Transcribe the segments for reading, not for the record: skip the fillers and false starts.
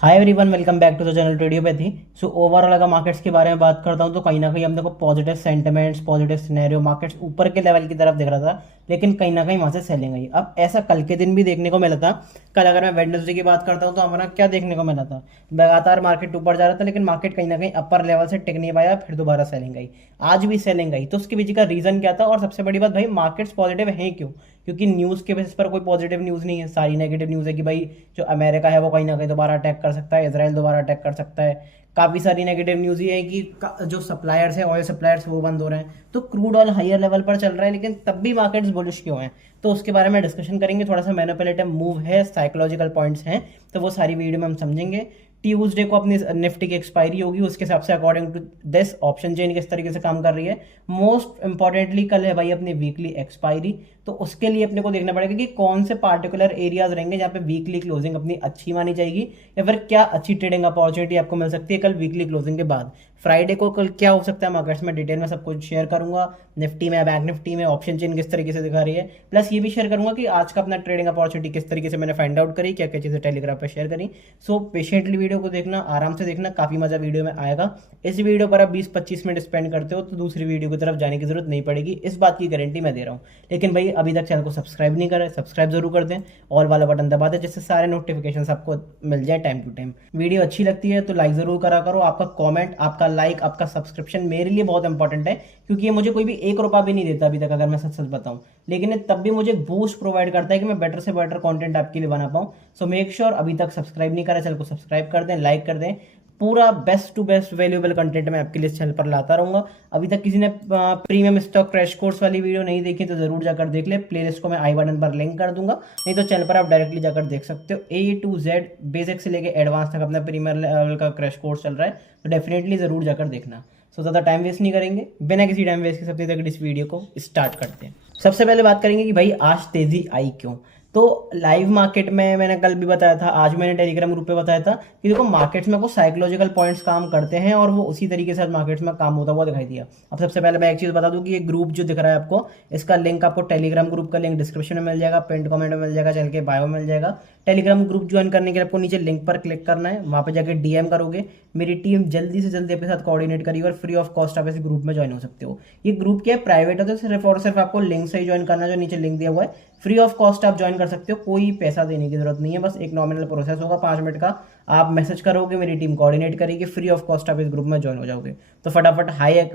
Hi everyone, welcome back to the channel Radiopathy. So overall अगर markets के बारे में बात करता हूँ तो कहीं ना कहीं हमने को positive sentiments, positive scenario, markets ऊपर के लेवल की तरफ दिख रहा था, लेकिन कहीं ना कहीं वहां से सेलिंग आई। अब ऐसा कल के दिन भी देखने को मिला था। कल अगर मैं वेडनेसडे की बात करता हूँ तो हमारा क्या देखने को मिला था, लगातार मार्केट ऊपर जा रहा था, लेकिन मार्केट कहीं ना कहीं अपर लेवल से टिक नहीं पाया, फिर दोबारा सेलिंग आई। आज भी सेलिंग आई, तो उसके पीछे का रीजन क्या था? और सबसे बड़ी बात, भाई मार्केट्स पॉजिटिव हैं क्यों? क्योंकि न्यूज़ के बेसिस पर कोई पॉजिटिव न्यूज़ नहीं है, सारी नेगेटिव न्यूज़ है कि भाई जो अमेरिका है वो कहीं ना कहीं दोबारा अटैक कर सकता है, इसराइल दोबारा अटैक कर सकता है। काफ़ी सारी नेगेटिव न्यूज़ ये है कि जो सप्लायर्स हैं, ऑयल सप्लायर्स, वो बंद हो रहे हैं। तो क्रूड ऑयल हायर लेवल पर चल रहा है, लेकिन तब भी मार्केट्स बुलिश क्यों हैं? तो उसके बारे में डिस्कशन करेंगे। थोड़ा सा मैनिपुलेटिव मूव है, साइकोलॉजिकल पॉइंट्स हैं, तो वो सारी वीडियो में हम समझेंगे। ट्यूसडे को अपनी निफ्टी की एक्सपायरी होगी, उसके हिसाब से अकॉर्डिंग टू दिस ऑप्शन चेन किस तरीके से काम कर रही है। मोस्ट इंपॉर्टेंटली कल है भाई अपनी वीकली एक्सपायरी, तो उसके लिए अपने को देखना पड़ेगा कि कौन से पार्टिकुलर एरियाज रहेंगे जहाँ पे वीकली क्लोजिंग अपनी अच्छी मानी जाएगी, या फिर क्या अच्छी ट्रेडिंग अपॉर्चुनिटी आपको मिल सकती है कल वीकली क्लोजिंग के बाद। फ्राइडे को कल क्या हो सकता है मार्केट्स में, डिटेल में सब कुछ शेयर करूंगा। निफ्टी में, बैंक निफ्टी में ऑप्शन चेन किस तरीके से दिखा रही है, प्लस ये भी शेयर करूंगा कि आज का अपना ट्रेडिंग अपॉर्चुनिटी किस तरीके से मैंने फाइंड आउट करी, क्या क्या चीज़ें टेलीग्राम पर शेयर करी। सो पेशेंटली वीडियो को देखना, आराम से देखना, काफ़ी मजा वीडियो में आएगा। इस वीडियो पर आप 20-25 मिनट स्पेंड करते हो तो दूसरी वीडियो की तरफ जाने की जरूरत नहीं पड़ेगी, इस बात की गारंटी मैं दे रहा हूँ। लेकिन भाई अभी तक चैनल को सब्सक्राइब नहीं करें, सब्सक्राइब जरूर कर दें, ऑल वाला बटन दबा दें, जिससे सारे नोटिफिकेशन आपको मिल जाए टाइम टू टाइम। वीडियो अच्छी लगती है तो लाइक जरूर करा करो। आपका कमेंट, आपका लाइक, आपका सब्सक्रिप्शन मेरे लिए बहुत इंपॉर्टेंट है, क्योंकि ये मुझे कोई भी 1 रुपया भी नहीं देता अभी तक, अगर मैं सच सच बताऊं। लेकिन ये तब भी मुझे बूस्ट प्रोवाइड करता है कि मैं बेटर से बेटर कंटेंट आपके लिए बना पाऊं। सो मेक श्योर अभी तक सब्सक्राइब नहीं करा चैनल को सब्सक्राइब कर दें, लाइक कर दें। पूरा best to best valuable content मैं आपके लिए इस चैनल पर लाता रहूंगा। अभी तक किसी ने प्रीमियम स्टॉक क्रैश कोर्स वाली वीडियो नहीं देखी तो जरूर जाकर देख ले, प्लेलिस्ट को मैं आई बटन पर लिंक कर दूंगा, नहीं तो चैनल पर आप डायरेक्टली जाकर देख सकते हो। A to Z बेसिक से लेके एडवांस तक अपना प्रीमियर लेवल का क्रैश कोर्स चल रहा है, तो डेफिनेटली जरूर जाकर देखना। सो ज़्यादा टाइम वेस्ट नहीं करेंगे, बिना किसी टाइम वेस्ट के सबसे तक इस वीडियो को स्टार्ट करते हैं। सबसे पहले बात करेंगे कि भाई आज तेजी आई क्यों। तो लाइव मार्केट में मैंने कल भी बताया था, आज मैंने टेलीग्राम ग्रुप पे बताया था कि देखो मार्केट्स में कुछ साइकोलॉजिकल पॉइंट्स काम करते हैं, और वो उसी तरीके से आज मार्केट्स में काम होता हुआ दिखाई दिया। अब सबसे पहले मैं एक चीज़ बता दूं कि ये ग्रुप जो दिख रहा है आपको, इसका लिंक आपको टेलीग्राम ग्रुप का लिंक डिस्क्रिप्शन में मिल जाएगा, पिन कमेंट में मिल जाएगा, चैनल के बायो में मिल जाएगा। टेलीग्राम ग्रुप ज्वाइन करने के लिए आपको नीचे लिंक पर क्लिक करना है, वहाँ पर जाकर डीएम करोगे, मेरी टीम जल्दी से जल्दी आपके साथ कोऑर्डिनेट करेगी और फ्री ऑफ कॉस्ट आप इस ग्रुप में ज्वाइन हो सकते हो। ये ग्रुप क्या है, प्राइवेट होता है, सिर्फ और सिर्फ आपको लिंक से ही ज्वाइन करना है, जो नीचे लिंक दिया हुआ है। फ्री ऑफ कॉस्ट आप ज्वाइन कर सकते हो, कोई पैसा देने की जरूरत नहीं है, बस एक नॉमिनल प्रोसेस होगा 5 मिनट का। आप मैसेज करोगे, मेरी टीम कोऑर्डिनेट करेगी, फ्री ऑफ कॉस्ट आप इस ग्रुप में ज्वाइन हो जाओगे। तो फटाफट हाई एक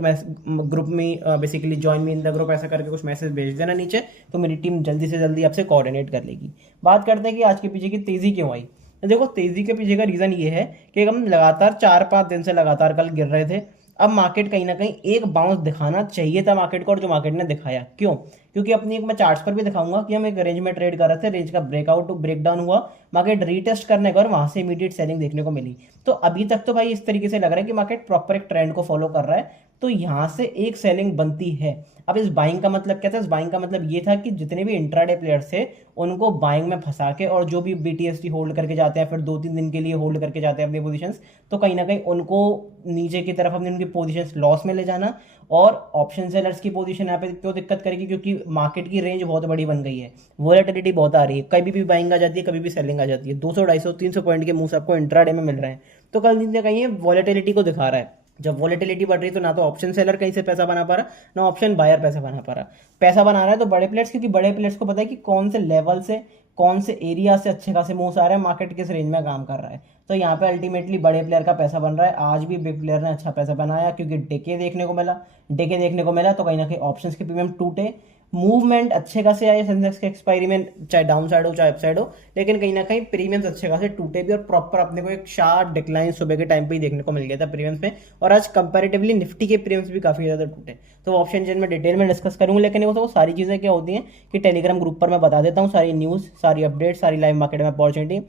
ग्रुप में basically join me in the group ऐसा करके कुछ मैसेज भेज देना नीचे, तो मेरी टीम जल्दी से जल्दी आपसे कोऑर्डिनेट कर लेगी। बात करते हैं कि आज के पीछे की तेजी क्यों आई। तो देखो तेजी के पीछे का रीजन ये है कि हम लगातार 4-5 दिन से लगातार कल गिर रहे थे। अब मार्केट कहीं ना कहीं एक बाउंस दिखाना चाहिए था मार्केट को, और जो मार्केट ने दिखाया, क्यों? क्योंकि अपनी एक मैं चार्ट्स पर भी दिखाऊंगा कि हम एक रेंज में ट्रेड कर रहे थे, रेंज का ब्रेकआउट टू ब्रेकडाउन हुआ, मार्केट रीटेस्ट करने का और वहां से इमीडिएट सेलिंग देखने को मिली। तो अभी तक तो भाई इस तरीके से लग रहा है कि मार्केट प्रॉपर एक ट्रेंड को फॉलो कर रहा है, तो यहां से एक सेलिंग बनती है। अब इस बाइंग का मतलब क्या था? इस बाइंग का मतलब ये था कि जितने भी इंट्राडे प्लेयर्स थे उनको बाइंग में फंसा के, और जो भी बीटीएसटी होल्ड करके जाते हैं, फिर 2-3 दिन के लिए होल्ड करके जाते हैं अपनी पोजीशंस, तो कहीं ना कहीं उनको नीचे की तरफ अपनी उनकी पोजीशंस लॉस में ले जाना। और ऑप्शन सेलर्स की पोजीशन यहाँ पे क्यों दिक्कत करेगी? क्योंकि मार्केट की रेंज बहुत बड़ी बन गई है, वोलेटिलिटी बहुत आ रही है, कभी भी बाइंग आ जाती है, कभी भी सेलिंग आ जाती है। 200, 250, 300 पॉइंट के मूव्स आपको इंट्राडे में मिल रहे हैं, तो कल दिन कहीं वॉलेटिलिटी को दिखा रहा है। जब वॉलेटिलिटी बढ़ रही है तो ना तो ऑप्शन सेलर कहीं से पैसा बना पा रहा, ना ऑप्शन बायर पैसा बना पा रहा। पैसा बना रहा है तो बड़े प्लेयर्स, क्योंकि बड़े प्लेयर्स को पता है कि कौन से लेवल से, कौन से एरिया से अच्छे खासे मूव्स आ रहे हैं, मार्केट किस रेंज में काम कर रहा है। तो यहाँ पे अल्टीमेटली बड़े प्लेयर का पैसा बन रहा है। आज भी बिग प्लेयर ने अच्छा पैसा बनाया, क्योंकि डेके देखने को मिला, डेके देखने को मिला, तो कहीं ना कहीं ऑप्शंस के प्रीमियम टूटे, मूवमेंट अच्छे खासे आए सेंसेक्स के एक्सपायरी में, चाहे डाउन साइड हो चाहे अप साइड हो, लेकिन कहीं ना कहीं प्रीमियम्स अच्छे खासे टूटे भी, और प्रॉपर अपने को एक शार्प डिक्लाइन सुबह के टाइम पे ही देखने को मिल गया था प्रीमियम्स में। और आज कंपैरेटिवली निफ्टी के प्रीमियम्स भी काफी ज्यादा टूटे। तो ऑप्शन चेन में डिटेल में डिस्कस करूंगा, लेकिन वो सारी चीजें क्या होती हैं कि टेलीग्राम ग्रुप पर मैं बता देता हूँ सारी न्यूज़, सारी अपडेट, सारी लाइव मार्केट में अपॉर्चुनिटी।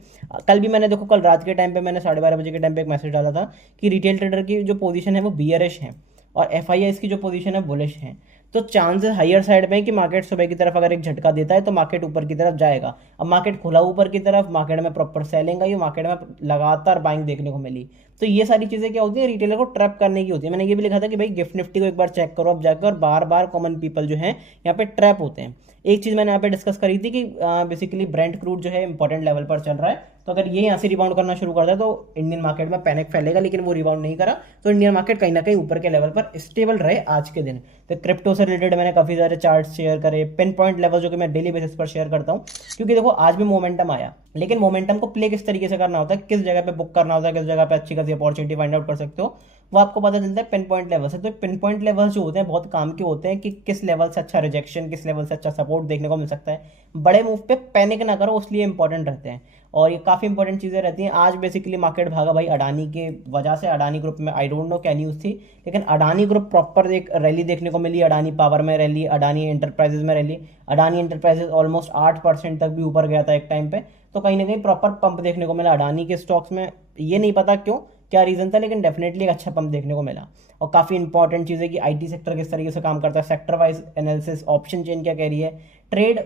कल भी मैंने देखो, कल रात के टाइम पे मैंने 12:30 बजे के टाइम पे एक मैसेज डाला था कि रिटेल ट्रेडर की जो पोजीशन है वो बियरिश है, और एफआईआई की जो पोजीशन है बुलिश है। तो चांसेस हायर साइड में कि मार्केट सुबह की तरफ अगर एक झटका देता है तो मार्केट ऊपर की तरफ जाएगा। अब मार्केट खुला ऊपर की तरफ, मार्केट में प्रॉपर सेलिंग आई, मार्केट में लगातार बाइंग देखने को मिली। तो ये सारी चीजें क्या होती है, रिटेलर को ट्रैप करने की होती है। मैंने ये भी लिखा था कि भाई गिफ्ट निफ्टी को एक बार चेक करो अब जाकर, और बार बार कॉमन पीपल जो है यहाँ पे ट्रैप होते हैं। एक चीज मैंने यहाँ पे डिस्कस करी थी कि बेसिकली ब्रेंट क्रूड जो है इंपॉर्टेंट लेवल पर चल रहा है, तो अगर ये यहाँ से रिबाउंड करना शुरू करता है तो इंडियन मार्केट में पैनिक फैलेगा, लेकिन वो रिबाउंड नहीं करा तो इंडियन मार्केट कहीं ना कहीं ऊपर के लेवल पर स्टेबल रहे आज के दिन। तो क्रिप्टो से रिलेटेड मैंने काफ़ी सारे चार्ट्स शेयर करे, पिन पॉइंट लेवल जो कि मैं डेली बेसिस पर शेयर करता हूँ, क्योंकि देखो आज भी मोमेंटम आया, लेकिन मोमेंटम को प्ले किस तरीके से करना होता है, किस जगह पे बुक करना होता है, किस जगह पे अच्छी खासी अपॉर्चुनिटी फाइंड आउट कर सकते हो, वो आपको पता चलता है पिन पॉइंट लेवल से। तो पिन पॉइंट लेवल जो होते हैं बहुत काम के होते हैं कि किस लेवल से अच्छा रिजेक्शन, किस लेवल से अच्छा सपोर्ट देखने को मिल सकता है। बड़े मूव पे पैनिक ना करो, इसलिए इंपॉर्टेंट रहते हैं और ये काफ़ी इंपॉर्टेंट चीज़ें रहती हैं। आज बेसिकली मार्केट भागा भाई अडानी के वजह से, अडानी ग्रुप में आई डोंट नो क्या न्यूज़ थी, लेकिन अडानी ग्रुप प्रॉपर एक रैली देखने को मिली, अडानी पावर में रैली, अडानी एंटरप्राइजेज में रैली। अडानी एंटरप्राइजेज ऑलमोस्ट 8% तक भी ऊपर गया था एक टाइम पे, तो कहीं ना कहीं प्रॉपर पंप देखने को मिला अडानी के स्टॉक्स में। ये नहीं पता क्यों, क्या रीज़न था, लेकिन डेफिनेटली एक अच्छा पंप देखने को मिला। और काफ़ी इंपॉर्टेंट चीज़ है कि आईटी सेक्टर किस तरीके से काम करता है, sector wise analysis, option chain क्या कह रही है, ट्रेड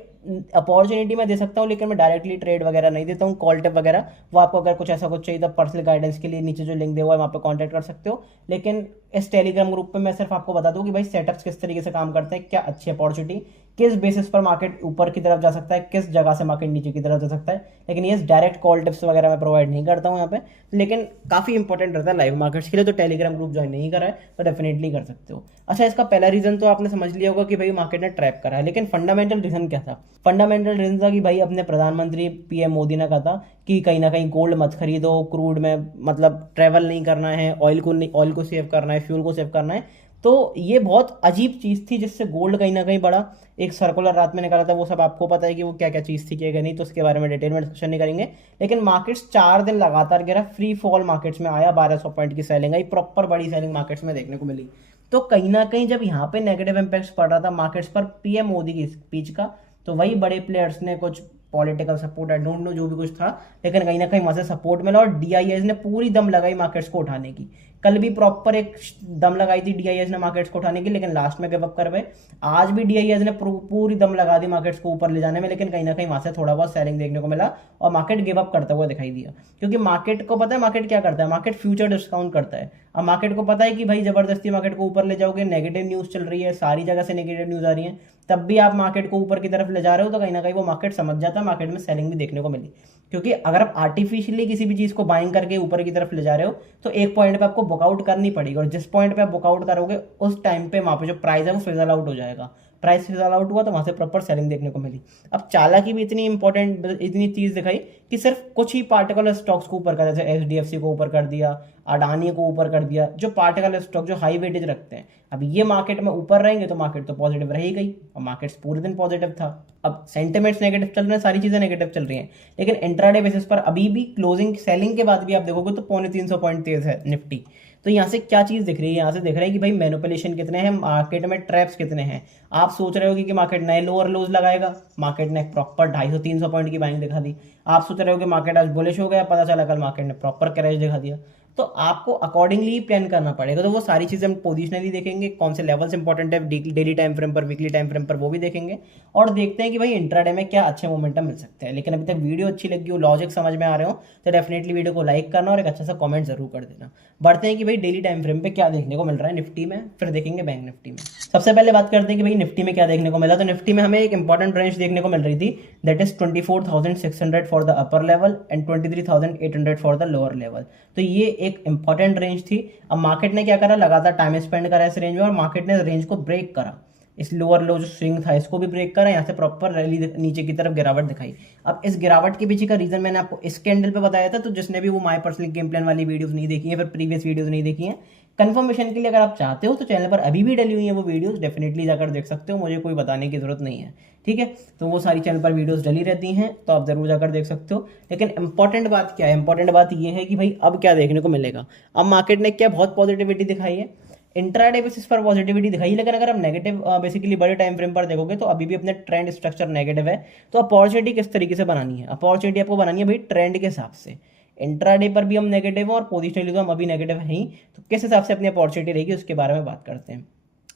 अपॉर्चुनिटी मैं दे सकता हूँ, लेकिन मैं डायरेक्टली ट्रेड वगैरह नहीं देता हूँ, कॉल टिप वगैरह वो आपको अगर कुछ ऐसा कुछ चाहिए तो पर्सनल गाइडेंस के लिए नीचे जो लिंक दिया हुआ है वहाँ पे कांटेक्ट कर सकते हो। लेकिन इस टेलीग्राम ग्रुप पे मैं सिर्फ आपको बता दूँ कि भाई सेटअप्स किस तरीके से काम करते हैं, क्या अच्छी अपॉर्चुनिटी, किस बेसिस पर मार्केट ऊपर की तरफ जा सकता है, किस जगह से मार्केट नीचे की तरफ जा सकता है। लेकिन ये डायरेक्ट कॉल टिप्स वगैरह मैं प्रोवाइड नहीं करता हूँ यहाँ पे, लेकिन काफ़ी इंपॉर्टेंट रहता है लाइव मार्केट्स के लिए। तो टेलीग्राम ग्रुप ज्वाइन नहीं करा है तो डेफिनेटली कर सकते हो। अच्छा, इसका पहला रीजन तो आपने समझ लिया होगा कि भाई मार्केट ने ट्रैप करा है, लेकिन फंडामेंटल रीजन क्या था? फंडामेंटल रीजन था कि भाई अपने प्रधानमंत्री पीएम मोदी ने कहा था कि कहीं ना कहीं गोल्ड मत खरीदो, क्रूड में मतलब ट्रैवल नहीं करना है, ऑयल को सेव करना है, फ्यूल को सेव करना है। तो ये बहुत अजीब चीज़ थी जिससे गोल्ड कहीं ना कहीं बढ़ा। एक सर्कुलर रात में निकाला था, वो सब आपको पता है कि वो क्या क्या चीज़ थी, क्या नहीं, तो उसके बारे में डिटेल में डिस्कशन नहीं करेंगे। लेकिन मार्केट्स 4 दिन लगातार गिरा, फ्री फॉल मार्केट्स में आया, 1200 पॉइंट की सेलिंग आई, प्रॉपर बड़ी सेलिंग मार्केट्स में देखने को मिली। तो कहीं ना कहीं जब यहाँ पे नेगेटिव इम्पैक्ट पड़ रहा था मार्केट्स पर पीएम मोदी की स्पीच का, तो वही बड़े प्लेयर्स ने कुछ political support, I don't know जो भी कुछ था, लेकिन कहीं ना कहीं वहां से सपोर्ट मिला और डीआईएस ने पूरी दम लगाई मार्केट्स को उठाने की। कल भी प्रॉपर एक दम लगाई थी डीआईएस ने मार्केट्स को उठाने की, लेकिन लास्ट में गिव अप कर गए। आज भी डीआईएस ने पूरी दम लगा दी मार्केट्स को ऊपर ले जाने में, लेकिन कहीं ना कहीं वहां से थोड़ा बहुत सेलिंग देखने को मिला और मार्केट गिव अप करता हुआ दिखाई दिया। क्योंकि मार्केट को पता है मार्केट क्या करता है, मार्केट फ्यूचर डिस्काउंट करता है। अब मार्केट को पता है कि भाई जबरदस्ती मार्केट को ऊपर ले जाओगे, नेगेटिव न्यूज चल रही है, सारी जगह से नेगेटिव न्यूज आ रही है, तब भी आप मार्केट को ऊपर की तरफ ले जा रहे हो, तो कहीं ना कहीं वो मार्केट समझ जाता है, मार्केट में सेलिंग भी देखने को मिली। क्योंकि अगर आप आर्टिफिशियली किसी भी चीज को बाइंग करके ऊपर की तरफ ले जा रहे हो तो एक पॉइंट पे आपको बुकआउट करनी पड़ेगी, और जिस पॉइंट पे आप बुकआउट करोगे उस टाइम पे वहां पे जो प्राइस है वो फिजल आउट हो जाएगा। प्राइस फिजल आउट हुआ तो वहां से प्रॉपर सेलिंग देखने को मिली। अब चालाकी भी इतनी इंपॉर्टेंट, इतनी चीज दिखाई कि सिर्फ कुछ ही पार्टिकुलर स्टॉक्स को ऊपर कर, जैसे एचडीएफसी को ऊपर कर दिया, अडानी को ऊपर कर दिया, जो पार्टिकुलर स्टॉक जो हाई वेटेज रखते हैं। अब ये मार्केट में ऊपर रहेंगे तो मार्केट तो पॉजिटिव रह ही गई, और मार्केट्स पूरे दिन पॉजिटिव था। अब सेंटिमेंट्स नेगेटिव चल रहे हैं, सारी चीजें नेगेटिव चल रही हैं, लेकिन इंट्राडे बेसिस पर अभी भी क्लोजिंग सेलिंग के बाद भी आप देखोगे तो 350 पॉइंट तेज है निफ्टी। तो यहाँ से क्या चीज दिख रही है, यहाँ से दिख रहा है कि भाई मैनिपुलेशन कितने हैं मार्केट में, ट्रैप्स कितने हैं। आप सोच रहे हो कि मार्केट नए लोअर लोज लगाएगा, मार्केट ने प्रॉपर 250-300 पॉइंट की बाइंग दिखा दी। आप सोच रहे हो कि मार्केट आज बुलिश हो गया, पता चला कल मार्केट ने प्रॉपर क्रैश दिखा दिया। तो आपको अकॉर्डिंगली प्लान करना पड़ेगा। तो वो सारी चीज़ें हम पोजिशनली देखेंगे, कौन से लेवल्स इंपॉर्टेंट है डेली टाइम फ्रेम पर, वीकली टाइम फ्रेम पर, वो भी देखेंगे। और देखते हैं कि भाई इंट्राडे में क्या अच्छे मोमेंटम मिल सकते हैं। लेकिन अभी तक वीडियो अच्छी लगी हो, लॉजिक समझ में आ रहे हो, तो डेफिनेटली वीडियो को लाइक करना और एक अच्छा सा कॉमेंट जरूर कर देना। बढ़ते हैं कि भाई डेली टाइम फ्रेम पे क्या देखने को मिल रहा है निफ्टी में, फिर देखेंगे बैंक निफ्टी में। सबसे पहले बात करते हैं कि भाई निफ्टी में क्या देखने को मिला। तो निफ्टी में हमें एक इंपॉर्टेंट रेंज देखने को मिल रही थी, that is 24,600 for the upper level and 23,800 for the lower level. तो ये एक इंपॉर्टेंट रेंज थी। अब मार्केट ने क्या करा, लगातार टाइम स्पेंड करा इस रेंज में, और मार्केट ने रेंज को ब्रेक करा। इस लोअर लो जो स्विंग था इसको भी ब्रेक करा, यहाँ से प्रॉपर रैली नीचे की तरफ गिरावट दिखाई। अब इस गिरावट के पीछे का रीजन मैंने आपको इस कैंडल पे बताया था। तो जिसने भी वो माय पर्सनल गेम प्लान वाली वीडियोस नहीं देखी है, फिर प्रीवियस वीडियोस नहीं देखी है, कंफर्मेशन के लिए अगर आप चाहते हो तो चैनल पर अभी भी डली हुई है वो वीडियोस, डेफिनेटली जाकर देख सकते हो, मुझे कोई बताने की जरूरत नहीं है, ठीक है। तो वो सारी चैनल पर वीडियोस डली रहती हैं, तो आप जरूर जाकर देख सकते हो। लेकिन इंपॉर्टेंट बात क्या है, इंपॉर्टेंट बात ये है कि भाई अब क्या देखने को मिलेगा। अब मार्केट ने क्या बहुत पॉजिटिविटी दिखाई है, इंट्राडे बेसिस पर पॉजिटिविटी दिखाई, लेकिन अगर आप नेगेटिव बेसिकली बड़े टाइम फ्रेम पर देखोगे तो अभी भी अपने ट्रेंड स्ट्रक्चर नेगेटिव है। तो अपॉर्चुनिटी किस तरीके से बनानी है, अपॉर्चुनिटी आपको बनानी है भाई ट्रेंड के हिसाब से। इंट्राडे पर भी हम नेगेटिव हैं और पोजिशनली तो हम अभी नेगेटिव हैं ही, तो किस हिसाब से अपनी अपॉर्चुनिटी रहेगी उसके बारे में बात करते हैं।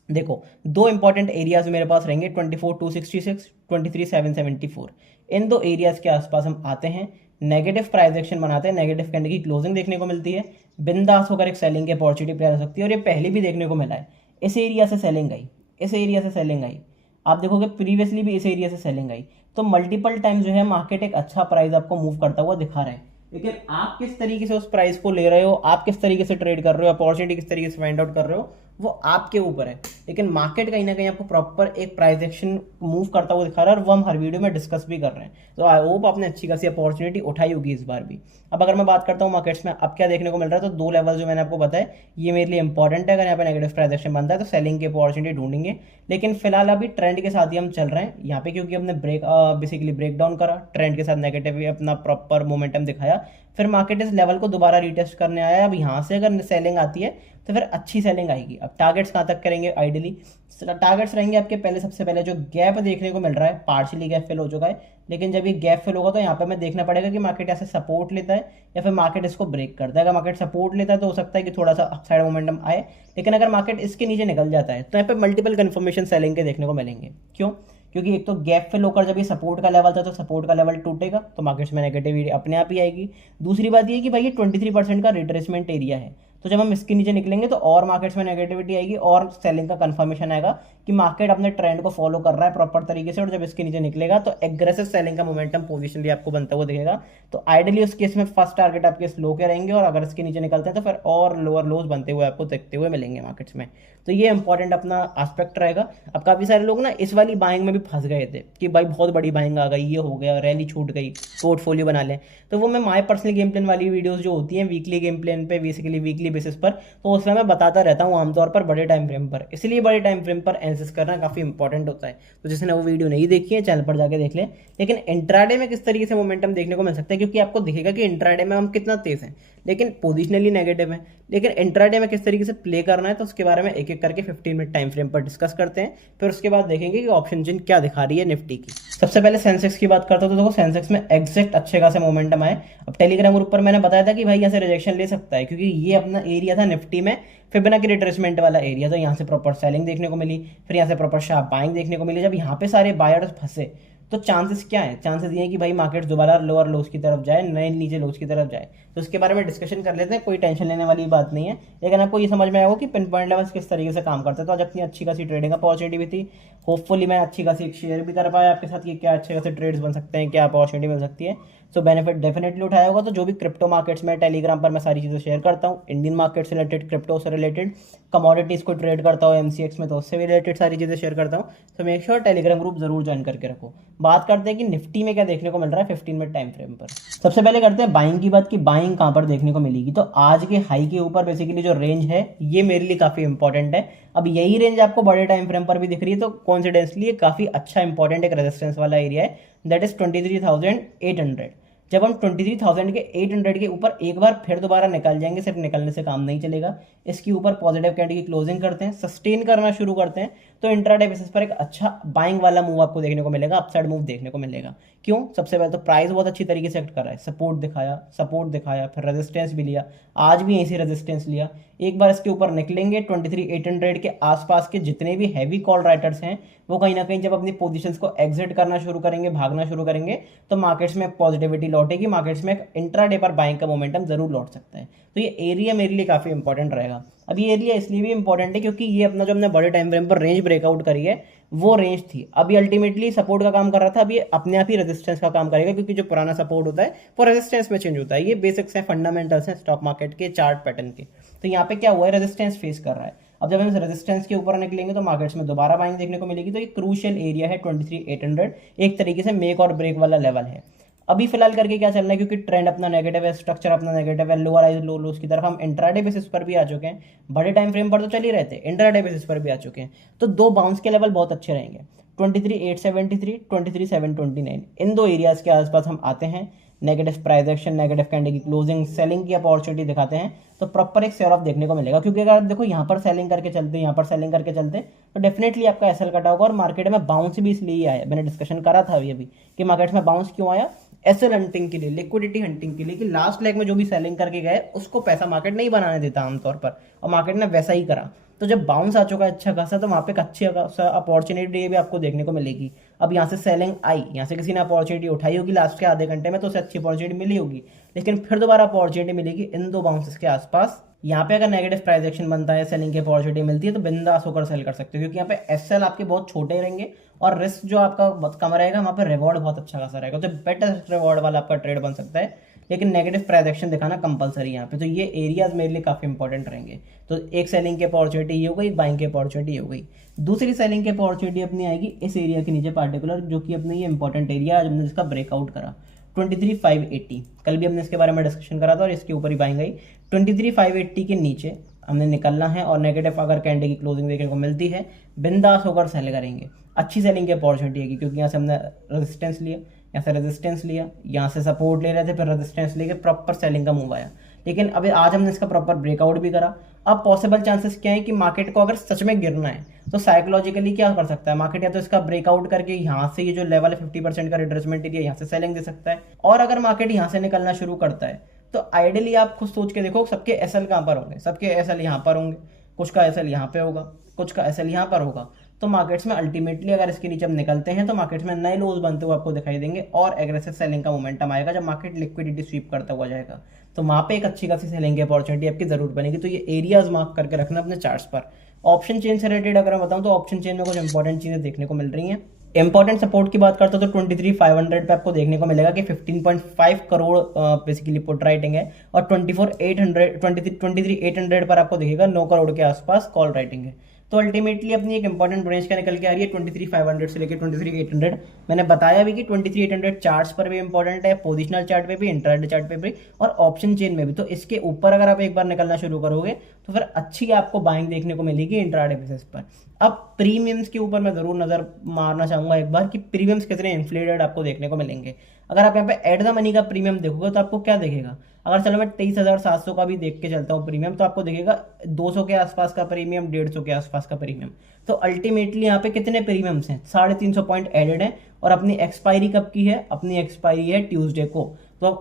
देखो, दो इंपॉर्टेंट एरियाज मेरे पास रहेंगे, 24,266, 23,774। इन दो एरियाज के आसपास हम आते हैं, नेगेटिव प्राइस एक्शन बनाते हैं, नेगेटिव कैंडल की क्लोजिंग देखने को मिलती है, बिंदास होकर एक सेलिंग की अपॉर्चुनिटी प्लान हो सकती है। और ये पहले भी देखने को मिला है, इस एरिया से सेलिंग आई, इस एरिया से सेलिंग आई, आप देखोगे प्रीवियसली भी इस एरिया से सेलिंग आई। तो मल्टीपल टाइम जो है मार्केट एक अच्छा प्राइस आपको मूव करता हुआ दिखा रहा है। लेकिन आप किस तरीके से उस प्राइस को ले रहे हो, आप किस तरीके से ट्रेड कर रहे हो, अपॉर्चुनिटी किस तरीके से फाइंड आउट कर रहे हो, वो आपके ऊपर है। लेकिन मार्केट कहीं ना कहीं आपको प्रॉपर एक प्राइस एक्शन मूव करता हुआ दिखा रहा है, और वो हम हर वीडियो में डिस्कस भी कर रहे हैं। तो आई होप आपने अच्छी खासी अपॉर्चुनिटी उठाई होगी इस बार भी। अब अगर मैं बात करता हूँ मार्केट्स में अब क्या देखने को मिल रहा है, तो दो लेवल जो मैंने आपको बताया ये मेरे लिए इंपॉर्टेंट है। अगर यहाँ पे नेगेटिव प्राइस एक्शन बनता है तो सेलिंग की अपॉर्चुनिटी ढूंढेंगे। लेकिन फिलहाल अभी ट्रेंड के साथ ही हम चल रहे हैं यहाँ पे, क्योंकि हमने बेसिकली ब्रेक डाउन करा ट्रेंड के साथ, नेगेटिव अपना प्रॉपर मोमेंटम दिखाया, फिर मार्केट इस लेवल को दोबारा रीटेस्ट करने आया। अब यहाँ से अगर सेलिंग आती है तो फिर अच्छी सेलिंग आएगी। अब टारगेट्स कहाँ तक करेंगे, आइडियली टारगेट्स रहेंगे आपके पहले, सबसे पहले जो गैप देखने को मिल रहा है, पार्शियली गैप फिल हो चुका है, लेकिन जब ये गैप फिल होगा तो यहाँ पे हमें देखना पड़ेगा कि मार्केट ऐसे सपोर्ट लेता है या फिर मार्केट इसको ब्रेक करता है। अगर मार्केट सपोर्ट लेता है तो हो सकता है कि थोड़ा सा अपसाइड मोमेंटम आए, लेकिन अगर मार्केट इसके नीचे निकल जाता है तो यहाँ पे मल्टीपल कन्फर्मेशन सेलिंग के देखने को मिलेंगे। क्यों? क्योंकि एक तो गैप फिल होकर जब ये सपोर्ट का लेवल था तो सपोर्ट का लेवल टूटेगा तो मार्केट्स में नेगेटिविटी अपने आप ही आएगी। दूसरी बात ये कि भाई ये 23% का रिट्रेसमेंट एरिया है, तो जब हम इसके नीचे निकलेंगे तो और मार्केट्स में नेगेटिविटी आएगी और सेलिंग का कंफर्मेशन आएगा कि मार्केट अपने ट्रेंड को फॉलो कर रहा है प्रॉपर तरीके से, और जब इसके नीचे निकलेगा तो एग्रेसिव सेलिंग का मोमेंटम पोजिशनली आपको बनता हुआ दिखेगा। तो आइडियली उस केस में फर्स्ट टारगेट आपके स्लो के रहेंगे, और अगर इसके नीचे निकलते हैं तो फिर और लोअर लोज बनते हुए आपको देखते हुए मिलेंगे मार्केट्स में। तो ये इंपॉर्टेंट अपना एस्पेक्ट रहेगा। अब काफ़ी सारे लोग ना इस वाली बाइंग में भी फंस गए थे कि भाई बहुत बड़ी बाइंग आ गई, ये हो गया, रैली छूट गई, पोर्टफोलियो बना लें। तो वो मैं माय पर्सनल गेम प्लान वाली वीडियोस जो होती हैं वीकली गेम प्लान पे, बेसिकली वीकली बेसिस पर, तो उसमें मैं बताता रहता हूँ आमतौर पर बड़े टाइम फ्रेम पर। इसलिए बड़े टाइम फ्रेम पर एनालिसिस करना काफ़ी इंपॉर्टेंट होता है। तो जिसने वो वीडियो नहीं देखी है चैनल पर जाके देख लें। लेकिन इंट्राडे में किस तरीके से मोमेंटम देखने को मिल सकता है, क्योंकि आपको दिखेगा कि इंट्राडे में हम कितना तेज हैं लेकिन पोजिशनली नेगेटिव है। लेकिन इंट्राडे में किस तरीके से प्ले करना है तो उसके बारे में एक एक करके 15 मिनट टाइम फ्रेम पर डिस्कस करते हैं। फिर उसके बाद देखेंगे कि ऑप्शन जिन क्या दिखा रही है निफ्टी की। सबसे पहले सेंसेक्स की बात करता हूं तो देखो सेंसेक्स में एग्जैक्ट अच्छे खासे मोमेंटम आए। अब टेलीग्राम ग्रुप पर मैंने बताया था कि भाई यहाँ से रिजेक्शन ले सकता है, क्योंकि ये अपना एरिया था निफ्टी में फिबोनाची रिट्रेसमेंट वाला एरिया, तो यहाँ से प्रॉपर सेलिंग देखने को मिली, फिर यहाँ से प्रॉपर शार्प बाइंग देखने को मिली। जब यहाँ पे सारे बायर्स फंसे तो चांसेस क्या है, चांसेस ये हैं कि भाई मार्केट दोबारा लोअर लोज की तरफ जाए, नए नीचे लोज की तरफ जाए। तो इसके बारे में डिस्कशन कर लेते हैं, कोई टेंशन लेने वाली बात नहीं है। लेकिन आपको ये समझ में आएगा कि पिन पॉइंट लेवल्स किस तरीके से काम करते हैं। तो आज अपनी अच्छी खासी ट्रेडिंग अपॉर्चुनिटी भी थी, होपफुली मैं अच्छी खासी शेयर भी कर पाया आपके साथ कि क्या अच्छे खासे ट्रेड्स बन सकते हैं, क्या अपॉर्चुनिटी मिल सकती है। सो बेनिफिट डेफिनेटली उठाया होगा। तो जो भी क्रिप्टो मार्केट्स में टेलीग्राम पर मैं सारी चीज़ें शेयर करता हूँ, इंडियन मार्केट से रिलेटेड, क्रिप्टो से रिलेटेड, कमोडिटीज़ को ट्रेड करता हूँ एमसीएक्स में तो उससे भी रिलेटेड सारी चीज़ें शेयर करता हूँ। तो मेक श्योर टेलीग्राम ग्रुप जरूर ज्वाइन करके रखो। बात करते हैं कि निफ्टी में क्या देखने को मिल रहा है 15 मिनट टाइम फ्रेम पर। सबसे पहले करते हैं बाइंग की बात कि बाइंग कहाँ पर देखने को मिलेगी। तो आज के हाई के ऊपर बेसिकली जो रेंज है ये मेरे लिए काफ़ी इंपॉर्टेंट है। अब यही रेंज आपको बड़े टाइम फ्रेम पर भी दिख रही है, तो कॉन्सिडेंसली ये काफ़ी अच्छा इंपॉर्टेंट एक रेजिस्टेंस वाला एरिया है, दैट इज 23,800। जब हम 23,000 के 800 के ऊपर एक बार फिर दोबारा निकल जाएंगे, सिर्फ निकलने से काम नहीं चलेगा, इसके ऊपर पॉजिटिव कैंडल की क्लोजिंग करते हैं, सस्टेन करना शुरू करते हैं, तो इंट्राडे बेसिस पर एक अच्छा बाइंग वाला मूव आपको देखने को मिलेगा, अपसाइड मूव देखने को मिलेगा। क्यों? सबसे पहले तो प्राइस बहुत अच्छी तरीके से एक्ट कर रहा है, सपोर्ट दिखाया, फिर रेजिस्टेंस भी लिया, आज भी यहीं से रेजिस्टेंस लिया। एक बार इसके ऊपर निकलेंगे 23,800 के आसपास के जितने भी हैवी कॉल राइटर्स हैं वो कहीं ना कहीं जब अपनी पोजीशंस को एग्जिट करना शुरू करेंगे, भागना शुरू करेंगे, तो मार्केट्स में पॉजिटिविटी लौटेगी, मार्केट्स में एक इंट्राडे पर बाइंग का मोमेंटम जरूर लौट सकता है। तो ये एरिया मेरे लिए काफ़ी इंपॉर्टेंट रहेगा। अब ये एरिया इसलिए भी इंपॉर्टेंट है क्योंकि ये अपना जो हमने बड़े टाइम फ्रेम पर रेंज ब्रेकआउट करी है वो रेंज थी, अभी अल्टीमेटली सपोर्ट का काम कर रहा था, अब ये अपने आप ही रेजिस्टेंस का काम करेगा, क्योंकि जो पुराना सपोर्ट होता है वो रेजिस्टेंस में चेंज होता है। ये बेसिक्स हैं, फंडामेंटल्स हैं स्टॉक मार्केट के चार्ट पैटर्न के। तो यहाँ पे क्या हुआ है, रेजिस्टेंस फेस कर रहा है। अब जब हम इस रेजिस्टेंस के ऊपर निकलेंगे तो मार्केट्स में दोबारा बाइंग देखने को मिलेगी। तो ये क्रूशियल एरिया है 23,800, एक तरीके से मेक और ब्रेक वाला लेवल है। अभी फिलहाल करके क्या चल रहा है, क्योंकि ट्रेंड अपना नेगेटिव है, स्ट्रक्चर अपना नेगेटिव है, लोअर हाई लो लोज की तरफ हम इंट्राडे बेसिस पर भी आ चुके हैं, बड़े टाइम फ्रेम पर तो चल ही रहते हैं, इंट्राडे बेसिस पर भी आ चुके हैं। तो दो बाउंस के लेवल बहुत अच्छे रहेंगे, 23,873, 23,729, इन दो एरियाज के आसपास हम आते हैं, negative price action, negative candle की क्लोजिंग, सेलिंग की अपॉर्चुनिटी दिखाते हैं, तो प्रॉपर एक शेयर ऑफ देखने को मिलेगा। क्योंकि अगर आप देखो यहाँ पर सेलिंग करके चलते, यहाँ पर सेलिंग करके चलते, तो डेफिनेटली आपका एसएल कटा होगा। और मार्केट में बाउंस भी इसलिए आया, मैंने डिस्कशन करा था अभी कि मार्केट में बाउंस क्यों आया, एसएल हंटिंग के लिए, लिक्विडिटी हंटिंग के लिए, कि लास्ट लेग में जो भी सेलिंग करके गए उसको पैसा मार्केट नहीं बनाने देता आमतौर पर, और मार्केट ने वैसा ही करा। तो जब बाउंस आ चुका है अच्छा खासा, तो वहाँ पे एक अच्छी अपॉर्चुनिटी भी आपको देखने को मिलेगी। अब यहाँ से सेलिंग आई, यहाँ से किसी ने अपॉर्चुनिटी उठाई होगी लास्ट के आधे घंटे में, तो उसे अच्छी अपॉर्चुनिटी मिली होगी, लेकिन फिर दोबारा अपॉर्चुनिटी मिलेगी इन दो बाउंसेस के आसपास। यहाँ पे अगर नेगेटिव प्राइस एक्शन बनता है, सेलिंग की अपॉर्चुनिटी मिलती है, तो बिंदास होकर सेल कर सकते हो, क्योंकि यहाँ पे एसएल आपके बहुत छोटे रहेंगे और रिस्क जो आपका बहुत कम रहेगा, वहाँ पे रिवॉर्ड बहुत अच्छा खासा रहेगा, तो बेटर रिवॉर्ड वाला आपका ट्रेड बन सकता है। लेकिन नेगेटिव प्राइस एक्शन दिखाना कंपलसरी यहाँ पे। तो ये एरियाज मेरे लिए काफ़ी इंपॉर्टेंट रहेंगे। तो एक सेलिंग की अपॉर्चुनिटी ये हो गई, बाइंग की अपॉर्चुनिटी ये हो गई। दूसरी सेलिंग की अपॉर्चुनिटी अपनी आएगी इस एरिया के नीचे पार्टिकुलर, जो कि अपने ये इंपॉर्टेंट एरिया आज हमने जिसका ब्रेकआउट करा 23,580। कल भी हमने इसके बारे में डिस्कशन करा था और इसके ऊपर ही बाइंग आई। 23,580 के नीचे हमने निकलना है और नेगेटिव अगर कैंडल की क्लोजिंग देखने को मिलती है बिंदास होकर सेल करेंगे। अच्छी सेलिंग की अपॉर्चुनिटी है क्योंकि यहाँ से हमने रेजिस्टेंस लिया, यहाँ से रेजिस्टेंस लिया, यहाँ से सपोर्ट ले रहे थे, फिर रेजिस्टेंस लेके प्रॉपर सेलिंग का मूव आया। लेकिन अभी आज हमने इसका प्रॉपर ब्रेकआउट भी करा। अब पॉसिबल चांसेस क्या है कि मार्केट को अगर सच में गिरना है तो साइकोलॉजिकली क्या कर सकता है मार्केट, या तो इसका ब्रेकआउट करके यहाँ से ये जो लेवल है 50% का रिट्रेसमेंट एरिया, यहाँ से सेलिंग दे सकता है। और अगर मार्केट यहाँ से निकलना शुरू करता है तो आइडियली आप खुद सोच के देखो सबके एसएल कहाँ पर होंगे, सबके एसएल यहाँ पर होंगे, कुछ का एसएल यहाँ पे होगा, कुछ का एसएल यहाँ पर होगा। तो मार्केट्स में अल्टीमेटली अगर इसके नीचे हम निकलते हैं तो मार्केट्स में नए लोज बनते हुए आपको दिखाई देंगे और एग्रेसिव सेलिंग का मोमेंटम आएगा जब मार्केट लिक्विडिटी स्वीप करता हुआ जाएगा। तो वहाँ पे एक अच्छी खासी सेलिंग की अपॉर्चुनिटी आपकी जरूर बनेगी। तो ये एरियाज मार्क करके रखना अपने चार्ट्स पर। ऑप्शन चेन से रिलेटेड अगर मैं बताऊँ तो ऑप्शन चेन में कुछ इंपॉर्टेंट चीजें देखने को मिल रही हैं। इंपॉर्टेंट सपोर्ट की बात करते हो तो 23,500 पे आपको देखने को मिलेगा कि 15.5 करोड़ बेसिकली पुट राइटिंग है और 23,800 पर आपको दिखेगा 9 करोड़ के आसपास कॉल राइटिंग है। तो अल्टीमेटली अपनी एक इंपॉर्टेंट रेंज का निकल के आ रही है 23,500 से लेकर 23,800। मैंने बताया भी कि 23,800 चार्ट्स पर भी इंपॉर्टेंट है, पोजिशनल चार्ट पे भी, इंट्राडे चार्ट पे भी और ऑप्शन चेन में भी। तो इसके ऊपर अगर आप एक बार निकलना शुरू करोगे तो फिर अच्छी आपको बाइंग देखने को मिलेगी इंट्राडे बेसिस पर। अब प्रीमियम्स के ऊपर मैं जरूर नजर मारना चाहूंगा एक बार कि प्रीमियम्स कितने इन्फ्लेटेड आपको देखने को मिलेंगे। अगर आप यहाँ पे एट द मनी का प्रीमियम देखोगे तो आपको क्या देखेगा, अगर चलो मैं 23,700 का भी देख के चलता हूँ प्रीमियम, तो आपको देखेगा 200 के आसपास का प्रीमियम, 150 के आसपास का प्रीमियम। तो अल्टीमेटली यहाँ पे कितने प्रीमियम्स हैं, 350 पॉइंट एडेड है। और अपनी एक्सपायरी कब की है, अपनी एक्सपायरी है ट्यूसडे को। तो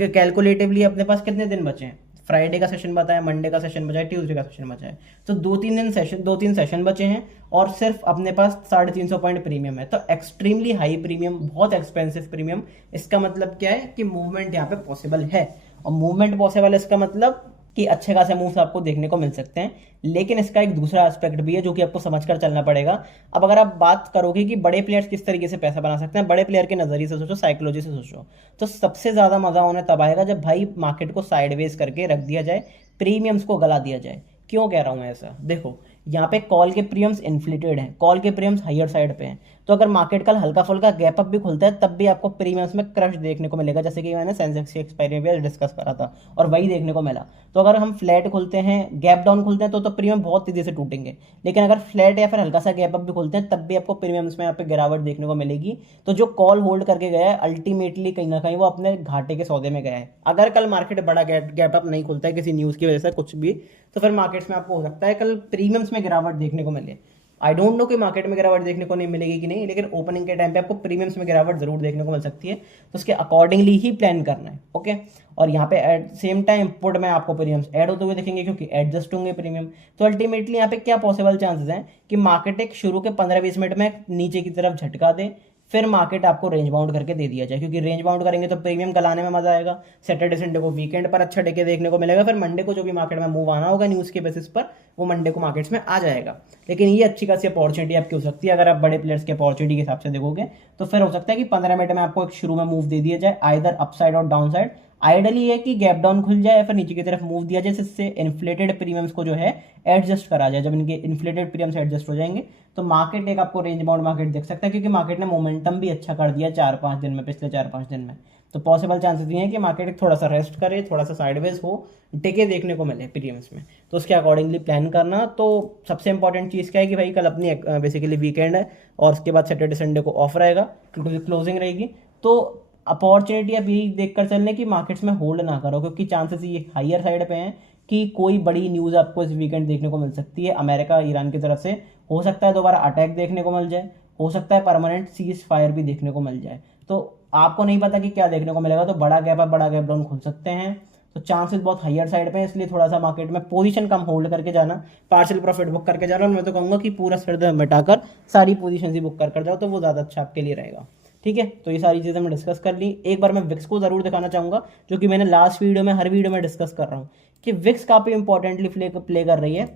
कैलकुलेटिवली अपने पास कितने दिन बचे हैं, फ्राइडे का सेशन बचा है, मंडे का सेशन बचा है, ट्यूसडे का सेशन बचा है। तो 2-3 सेशन बचे हैं और सिर्फ अपने पास 350 पॉइंट प्रीमियम है। तो एक्सट्रीमली हाई प्रीमियम, बहुत एक्सपेंसिव प्रीमियम। इसका मतलब क्या है कि मूवमेंट यहाँ पे पॉसिबल है और मूवमेंट पॉसिबल है इसका मतलब कि अच्छे खासे मूव्स आपको देखने को मिल सकते हैं। लेकिन इसका एक दूसरा एस्पेक्ट भी है जो कि आपको समझकर चलना पड़ेगा। अब अगर आप बात करोगे कि बड़े प्लेयर्स किस तरीके से पैसा बना सकते हैं, बड़े प्लेयर के नजरिए से सोचो, साइकोलॉजी से सोचो, तो सबसे ज्यादा मजा उन्हें तब आएगा जब भाई मार्केट को साइडवेज करके रख दिया जाए, प्रीमियम्स को गला दिया जाए। क्यों कह रहा हूं ऐसा, देखो यहाँ पे कॉल के प्रीमियम्स इन्फ्लेटेड हैं, कॉल के प्रीमियम्स हायर साइड पे हैं। तो अगर मार्केट कल हल्का फुल्का गैप अप भी खुलता है तब भी आपको प्रीमियम्स में क्रश देखने को मिलेगा, जैसे कि मैंने सेंसेक्स की एक्सपायरी में डिस्कस करा था और वही देखने को मिला। तो अगर हम फ्लैट खुलते हैं, गैप डाउन खुलते हैं तो प्रीमियम बहुत तेजी से टूटेंगे। लेकिन अगर फ्लैट या फिर हल्का सा गैप अप भी खुलते हैं तब भी आपको प्रीमियम्स में यहाँ पे गिरावट देखने को मिलेगी। तो जो कॉल होल्ड करके गया है अल्टीमेटली कहीं ना कहीं वो अपने घाटे के सौदे में गया है। अगर कल मार्केट बड़ा गैप अप नहीं खुलता है किसी न्यूज़ की वजह से कुछ भी, तो फिर मार्केट्स में आपको हो सकता है कल प्रीमियम्स में गिरावट देखने को मिले। आई डोंट नो कि मार्केट में गिरावट देखने को नहीं मिलेगी कि नहीं, लेकिन ओपनिंग के टाइम पे आपको प्रीमियम्स में गिरावट जरूर देखने को मिल सकती है। तो उसके अकॉर्डिंगली ही प्लान करना है, ओके। और यहाँ पे एट सेम टाइम पुट में आपको प्रीमियम्स ऐड होते हुए देखेंगे क्योंकि एडजस्ट होंगे प्रीमियम। तो अल्टीमेटली यहाँ पे क्या पॉसिबल चांसेस हैं कि मार्केट एक शुरू के 15-20 मिनट में नीचे की तरफ झटका दे, फिर मार्केट आपको रेंज बाउंड करके दे दिया जाए, क्योंकि रेंज बाउंड करेंगे तो प्रीमियम गलाने में मजा आएगा। सैटरडे संडे को वीकेंड पर अच्छा डेके देखने को मिलेगा, फिर मंडे को जो भी मार्केट में मूव आना होगा न्यूज़ के बेसिस पर वो मंडे को मार्केट्स में आ जाएगा। लेकिन ये अच्छी खासी अपॉर्चुनिटी आपकी हो सकती है अगर आप बड़े प्लेयर्स की अपॉर्चुनिटी के हिसाब से देखोगे। तो फिर हो सकता है कि 15 मिनट में आपको एक शुरू में मूव दे दिया जाए, आइदर अपसाइड और डाउन साइड। आइडली है कि गैप डाउन खुल जाए या फिर नीचे की तरफ मूव दिया जाए, जिससे इन्फ्लेटेड प्रीमियम्स को जो है एडजस्ट करा जाए। जब इनके इन्फ्लेटेड प्रीमियम्स एडजस्ट हो जाएंगे तो मार्केट एक आपको रेंज बाउंड मार्केट देख सकता है, क्योंकि मार्केट ने मोमेंटम भी अच्छा कर दिया 4-5 दिन में, पिछले 4-5 दिन में। तो पॉसिबल चांसेस ये हैं कि मार्केट थोड़ा सा रेस्ट करे, थोड़ा सा साइडवेज हो, टिके देखने को मिले प्रीमियम्स में। तो उसके अकॉर्डिंगली प्लान करना। तो सबसे इंपॉर्टेंट चीज़ क्या है कि भाई कल अपनी बेसिकली वीकेंड है और उसके बाद सैटरडे संडे को ऑफ रहेगा क्योंकि क्लोजिंग रहेगी। तो अपॉर्चुनिटी अब यही देखकर चलने की मार्केट्स में होल्ड ना करो, क्योंकि चांसेस ये हायर साइड पे हैं कि कोई बड़ी न्यूज़ आपको इस वीकेंड देखने को मिल सकती है। अमेरिका ईरान की तरफ से हो सकता है दोबारा अटैक देखने को मिल जाए, हो सकता है परमानेंट सीज फायर भी देखने को मिल जाए। तो आपको नहीं पता कि क्या देखने को मिलेगा। तो बड़ा गैप अप, बड़ा गैप डाउन खुल सकते हैं। तो चांसेस बहुत हायर साइड पे हैं, इसलिए थोड़ा सा मार्केट में पोजीशन कम होल्ड करके जाना, पार्शियल प्रॉफिट बुक करके जाना। और मैं तो कहूँगा कि पूरा सिर दर्द मिटाकर सारी पोजीशन ही बुक कर जाओ, तो वो ज़्यादा अच्छा आपके लिए रहेगा। ठीक है, तो ये सारी चीज़ें मैं डिस्कस कर ली। एक बार मैं विक्स को ज़रूर दिखाना चाहूँगा, जो कि मैंने लास्ट वीडियो में हर वीडियो में डिस्कस कर रहा हूँ कि विक्स काफ़ी इंपॉर्टेंटली प्ले कर रही है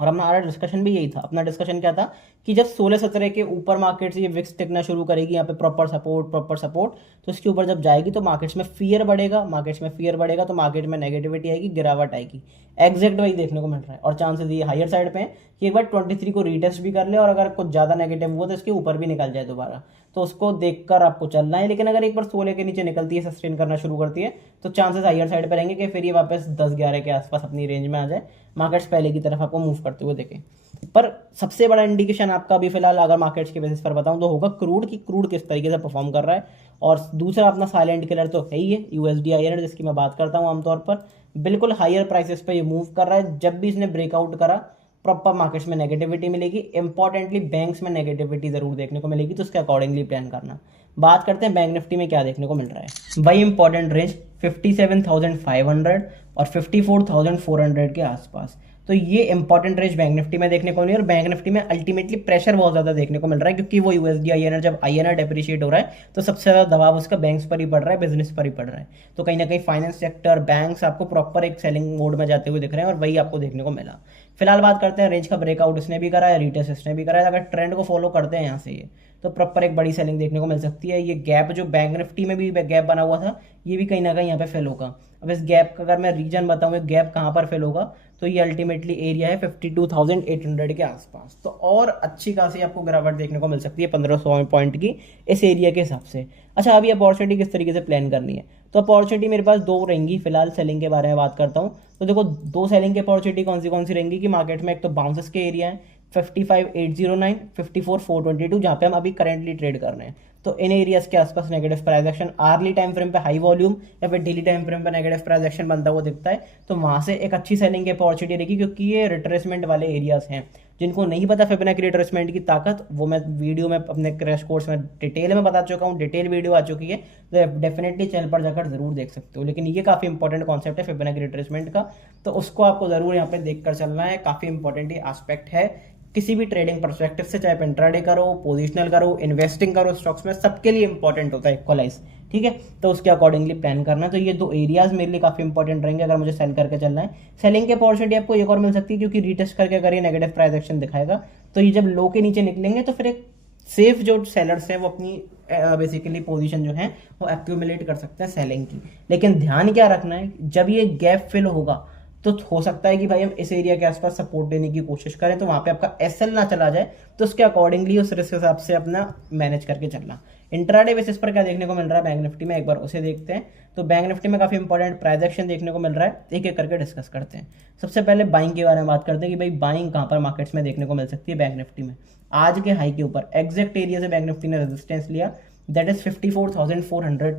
और हमारा डिस्कशन भी यही था। अपना डिस्कशन क्या था कि जब 16-17 के ऊपर मार्केट से ये विक्स टिकना शुरू करेगी, यहाँ पे प्रॉपर सपोर्ट, तो इसके ऊपर जब जाएगी तो मार्केट्स में फियर बढ़ेगा, तो मार्केट में नेगेटिविटी आएगी, गिरावट आएगी। एग्जैक्ट वही देखने को मिल रहा है और चांसेस ये हायर साइड पे हैं कि एक बार 23 को रीटेस्ट भी कर ले और अगर कुछ ज़्यादा नेगेटिव हुआ तो इसके ऊपर भी निकल जाए दोबारा, तो उसको देखकर आपको चलना है। लेकिन अगर एक बार 16 के नीचे निकलती है, सस्टेन करना शुरू करती है, तो चांसेस हायर साइड पर रहेंगे कि फिर ये वापस 10-11 के आसपास अपनी रेंज में आ जाए, मार्केट्स पहले की तरफ आपको मूव करते हुए देखें। पर सबसे बड़ा इंडिकेशन आपका अभी फिलहाल अगर मार्केट्स के बेसिस पर बताऊं तो होगा क्रूड, की क्रूड किस तरीके से परफॉर्म कर रहा है। और दूसरा अपना साइलेंट किलर तो है ही है यूएसडी आईएनआर, जिसकी मैं बात करता हूं आमतौर पर। बिल्कुल हायर प्राइसेस पे ये मूव कर रहा है। जब भी इसने ब्रेकआउट करा, प्रॉपर मार्केट्स में नेगेटिविटी मिलेगी, इंपॉर्टेंटली बैंक्स में नेगेटिविटी जरूर देखने को मिलेगी, तो उसके अकॉर्डिंगली प्लान करना। बात करते हैं बैंक निफ्टी में क्या देखने को मिल रहा है। वही इंपॉर्टेंट रेंज 57,500 और 54,400 के आसपास, तो ये इंपॉर्टेंट रेंज बैंक निफ्टी में देखने को मिली। और बैंक निफ्टी में अल्टीमेटली प्रेशर बहुत ज्यादा देखने को मिल रहा है, क्योंकि वो यूएसडी आईएनआर, जब आईएनआर डेप्रिशिएट हो रहा है तो सबसे ज्यादा दबाव उसका बैंक्स पर ही पड़ रहा है, बिजनेस पर ही पड़ रहा है। तो कहीं ना कहीं फाइनेंस सेक्टर, बैंक्स आपको प्रॉपर एक सेलिंग मोड में जाते हुए दिख रहे हैं, और वही आपको देखने को मिला। फिलहाल बात करते हैं रेंज का ब्रेकआउट इसने भी करा है, रिटेस्ट इसने भी करा है। अगर ट्रेंड को फॉलो करते हैं यहाँ से ये, तो प्रॉपर एक बड़ी सेलिंग देखने को मिल सकती है। ये गैप जो बैंक निफ्टी में भी गैप बना हुआ था, ये भी कहीं ना कहीं यहाँ पे फिल होगा। अब इस गैप का अगर मैं रीजन बताऊँ, ये गैप कहाँ पर फिल होगा, तो ये अल्टीमेटली एरिया है 52,800 के आसपास। तो और अच्छी खासी आपको गिरावट देखने को मिल सकती है 1500 पॉइंट की इस एरिया के हिसाब से। अच्छा, अभी अपॉर्चुनिटी किस तरीके से प्लान करनी है, तो अपॉर्चुनिटी मेरे पास दो रहेंगी। फिलहाल सेलिंग के बारे में बात करता हूँ, तो देखो दो सेलिंग की अपॉर्चुनिटी कौन सी रहेंगी कि मार्केट में एक तो बाउंसेस के एरिया है 55,809, 54,422, जहाँ पे हम अभी करेंटली ट्रेड कर रहे हैं। तो इन एरियाज के आसपास negative price action, early time frame पे हाई वॉल्यूम या फिर डेली टाइम फ्रेम पे नेगेटिव प्राइस एक्शन बनता हुआ दिखता है, तो वहां से एक अच्छी सेलिंग की अपॉर्चुनिटी रहेगी, क्योंकि ये रिट्रेसमेंट वाले एरियाज हैं। जिनको नहीं पता फिबोनाची रिट्रेसमेंट की ताकत, वो मैं वीडियो में अपने क्रैश कोर्स में डिटेल में बता चुका हूँ, डिटेल वीडियो आ चुकी है, तो डेफिनेटली चैनल पर जाकर जरूर देख सकते हो। लेकिन ये काफी इंपॉर्टेंट कॉन्सेप्ट है फिबोनाची रिट्रेसमेंट का, तो उसको आपको जरूर यहाँ पे देखकर चलना है। काफी इंपॉर्टेंट एस्पेक्ट है किसी भी ट्रेडिंग परस्पेक्टिव से, चाहे इंट्राडे करो, पोजिशनल करो, इन्वेस्टिंग करो स्टॉक्स में, सबके लिए इंपॉर्टेंट होता है इक्वलाइज, ठीक है। तो उसके अकॉर्डिंगली प्लान करना। तो ये दो एरियाज मेरे लिए काफी इंपॉर्टेंट रहेंगे अगर मुझे सेल करके चलना है। सेलिंग की अपॉर्चुनिटी आपको एक और मिल सकती है, क्योंकि रीटेस्ट करके अगर ये नेगेटिव प्राइस एक्शन दिखाएगा, तो ये जब लो के नीचे निकलेंगे तो फिर एक सेफ जो सेलर्स हैं वो अपनी बेसिकली पोजीशन जो है वो एक्यूमुलेट कर सकते हैं सेलिंग की। लेकिन ध्यान क्या रखना है, जब ये गैप फिल होगा तो हो सकता है कि भाई हम इस एरिया के आसपास सपोर्ट देने की कोशिश करें, तो वहां पे आपका एसएल ना चला जाए, तो उसके अकॉर्डिंगली उस रिस्क के हिसाब से अपना मैनेज करके चलना। इंट्राडे बेसिस पर क्या देखने को मिल रहा है बैंक निफ्टी में, एक बार उसे देखते हैं। तो बैंक निफ्टी में काफी इंपॉर्टेंट प्राइस एक्शन देखने को मिल रहा है, एक एक करके डिस्कस करते हैं। सबसे पहले बाइंग के बारे में बात करते हैं कि भाई बाइंग कहां पर मार्केट्स में देखने को मिल सकती है। बैंक निफ्टी में आज के हाई के ऊपर एग्जैक्ट एरिया से बैंक निफ्टी ने रेजिस्टेंस लिया, दैट इज 54,410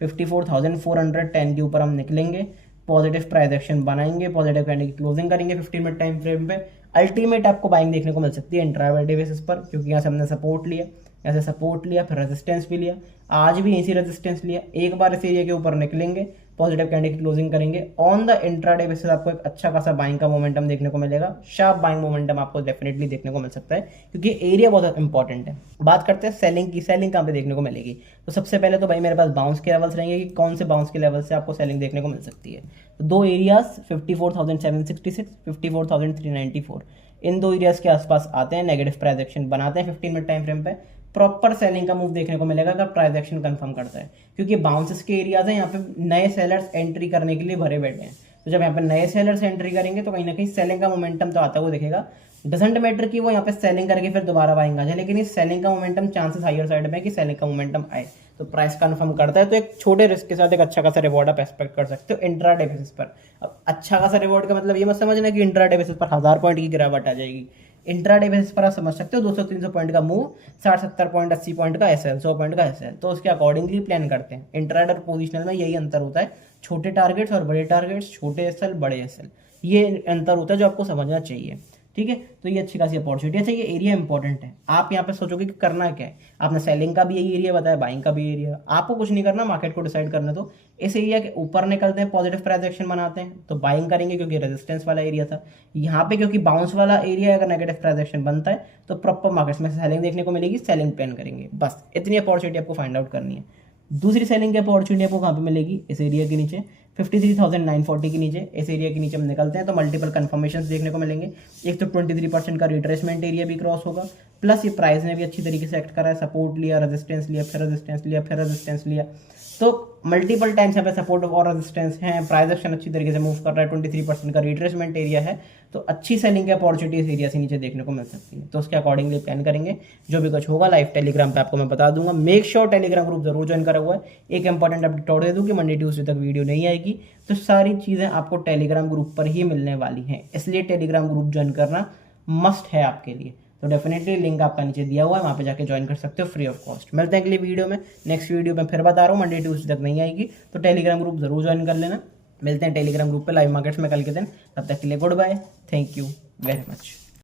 54,410 के ऊपर हम निकलेंगे, पॉजिटिव प्राइस एक्शन बनाएंगे, पॉजिटिव कैंडल की क्लोजिंग करेंगे 15 मिनट टाइम फ्रेम पे। अल्टीमेट आपको बाइंग देखने को मिल सकती है इंट्राडे बेसिस पर, क्योंकि यहाँ से हमने सपोर्ट लिया, यहाँ से सपोर्ट लिया, फिर रेजिस्टेंस भी लिया, आज भी इसी रेजिस्टेंस लिया। एक बार इस एरिया के ऊपर निकलेंगे, पॉजिटिव कैंडल की क्लोजिंग करेंगे, ऑन द इंट्राडे बेसिस आपको एक अच्छा खासा बाइंग का मोमेंटम देखने को मिलेगा। शार्प बाइंग मोमेंटम आपको डेफिनेटली देखने को मिल सकता है, क्योंकि एरिया बहुत इंपॉर्टेंट है। बात करते हैं सेलिंग की, सेलिंग कहाँ पे देखने को मिलेगी। तो सबसे पहले तो भाई मेरे पास बाउंस के लेवल्स रहेंगे कि कौन से बाउंस के लेवल से आपको सेलिंग देखने को मिल सकती है। तो दो एरियाज 54,766, 54,394, इन दो एरियाज के आसपास आते हैं, नेगेटिव प्राइस एक्शन बनाते हैं 15 मिनट टाइम फ्रेम पे, प्रॉपर सेलिंग का मूव देखने को मिलेगा अगर प्राइस एक्शन कंफर्म करता है, क्योंकि बाउंसेस के एरियाज हैं, यहाँ पे नए सेलर्स एंट्री करने के लिए भरे बैठे हैं। तो जब यहाँ पे नए सेलर्स एंट्री करेंगे तो कहीं ना कहीं सेलिंग का मोमेंटम तो आता हुआ दिखेगा। डजेंट मैटर कि वो यहाँ पे सेलिंग करके फिर दोबारा बाइंग आ जाए, लेकिन इस सेलिंग का मोमेंटम चांसेस हायर साइड में कि सेलिंग का मोमेंटम आए, तो प्राइस कंफर्म करता है, तो एक छोटे रिस्क के साथ एक अच्छा खासा रिवॉर्ड आप एक्सपेक्ट कर सकते हो इंट्राडे बेसिस पर। अब अच्छा खासा रिवॉर्ड का मतलब ये मत समझना कि इंट्राडे बेसिस पर 1000 पॉइंट की गिरावट आ जाएगी। इंट्राडे बेसिस पर आप समझ सकते हो 200-300 पॉइंट का मूव, 60-70 पॉइंट, 80 पॉइंट का एसएल, 100 पॉइंट का एसएल, तो उसके अकॉर्डिंगली प्लान करते हैं। इंट्राडे और पोजिशनल में यही अंतर होता है, छोटे टारगेट्स और बड़े टारगेट्स, छोटे एसएल बड़े एसएल, ये अंतर होता है जो आपको समझना चाहिए, ठीक है। तो ये अच्छी खासी अपॉर्चुनिटी है। अच्छा, ये एरिया इंपॉर्टेंट है। आप यहाँ पे सोचोगे कि करना क्या है, आपने सेलिंग का भी यही एरिया बताया, बाइंग का भी एरिया, आपको कुछ नहीं करना, मार्केट को डिसाइड करने दो। इस एरिया के ऊपर निकलते हैं, पॉजिटिव प्राइस एक्शन बनाते हैं, तो बाइंग करेंगे क्योंकि रेजिस्टेंस वाला एरिया था। यहाँ पे क्योंकि बाउंस वाला एरिया अगर नेगेटिव प्राइस एक्शन बनता है तो प्रॉपर मार्केट में सेलिंग देखने को मिलेगी, सेलिंग प्लान करेंगे। बस इतनी अपॉर्चुनिटी आपको फाइंड आउट करनी है। दूसरी सेलिंग की अपॉर्चुनिटी आपको कहाँ पे मिलेगी, इस एरिया के नीचे 53,940 के नीचे, इस एरिया के नीचे हम निकलते हैं तो मल्टीपल कंफर्मेशंस देखने को मिलेंगे। एक तो 23% का रिट्रेसमेंट एरिया भी क्रॉस होगा, प्लस ये प्राइस ने भी अच्छी तरीके से एक्ट करा है, सपोर्ट लिया, रेजिस्टेंस लिया, फिर रेजिस्टेंस लिया, फिर रेजिस्टेंस लिया, तो मल्टीपल टाइम्स यहाँ पे सपोर्ट और रेजिस्टेंस है। प्राइस एक्शन अच्छी तरीके से मूव कर रहा है, 23% का रिट्रेसमेंट एरिया है, तो अच्छी सेलिंग की अपॉर्चुनिटी इस एरिया से नीचे देखने को मिल सकती है। तो उसके अकॉर्डिंगली प्लान करेंगे, जो भी कुछ होगा लाइव टेलीग्राम पे आपको मैं बता दूंगा। मेक श्योर टेलीग्राम ग्रुप जरूर ज्वाइन करा हुआ है। एक इंपॉर्टेंट अपडेट और दे दूँ कि मंडे ट्यूसडे तक वीडियो नहीं आएगी, तो सारी चीज़ें आपको टेलीग्राम ग्रुप पर ही मिलने वाली हैं, इसलिए टेलीग्राम ग्रुप ज्वाइन करना मस्ट है आपके लिए। तो डेफिनेटली लिंक आपका नीचे दिया हुआ है, वहाँ पे जाके ज्वाइन कर सकते हो फ्री ऑफ कॉस्ट। मिलते हैं अगली वीडियो में, नेक्स्ट वीडियो में फिर बता रहा हूँ, मंडे ट्यूसडे तक नहीं आएगी, तो टेलीग्राम ग्रुप जरूर ज्वाइन कर लेना। मिलते हैं टेलीग्राम ग्रुप पे लाइव मार्केट्स में कल के दिन, तब तक के लिए goodbye, thank you very much.